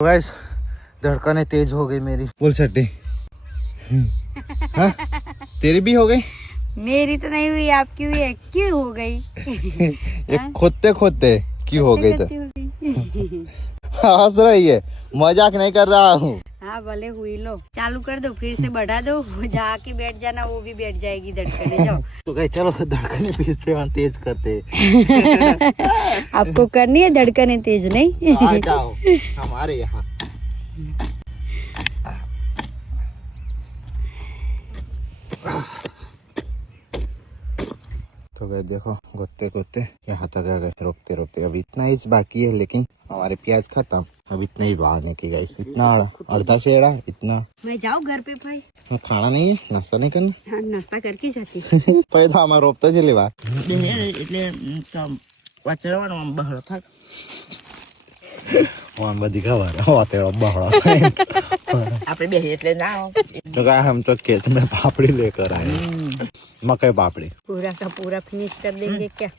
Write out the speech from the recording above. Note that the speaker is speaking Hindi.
गाइस धड़कनें तेज हो गई मेरी। बोल छट्टी। हाँ तेरी भी हो गई? मेरी तो नहीं हुई, आपकी हुई है। क्यों हो गई? ये खोदते खोदते क्यों हो गई? तो हंस रही है, मजाक नहीं कर रहा हूँ। हाँ भले हुई। लो चालू कर दो, फिर से बढ़ा दो, जाके बैठ जाना, वो भी बैठ जाएगी धड़कने। जाओ तो गए चलो धड़कनें फिर से हम तेज करते। आपको करनी है धड़कने तेज? नहीं आ जाओ हमारे यहाँ। तो गए देखो गोते गोते यहाँ तक आ गए, रोकते रोकते। अब इतना ही बाकी है, लेकिन हमारे प्याज खत्म। अब इतना ही बहाने की गई, इतना अर्धा शेरा इतना। मैं जाऊँ घर पे भाई? खाना नहीं है, नाश्ता नहीं करना? हाँ नाश्ता करके जाती। पहले तो हमारे रोपता चले बात બધી ખબર વાતેડો બહળો આપણે બેસી એટલે ના तो क्या हम तो खेत में पापड़ी लेकर आए, मकई पापड़ी। पूरा का पूरा फिनिश कर देंगे क्या?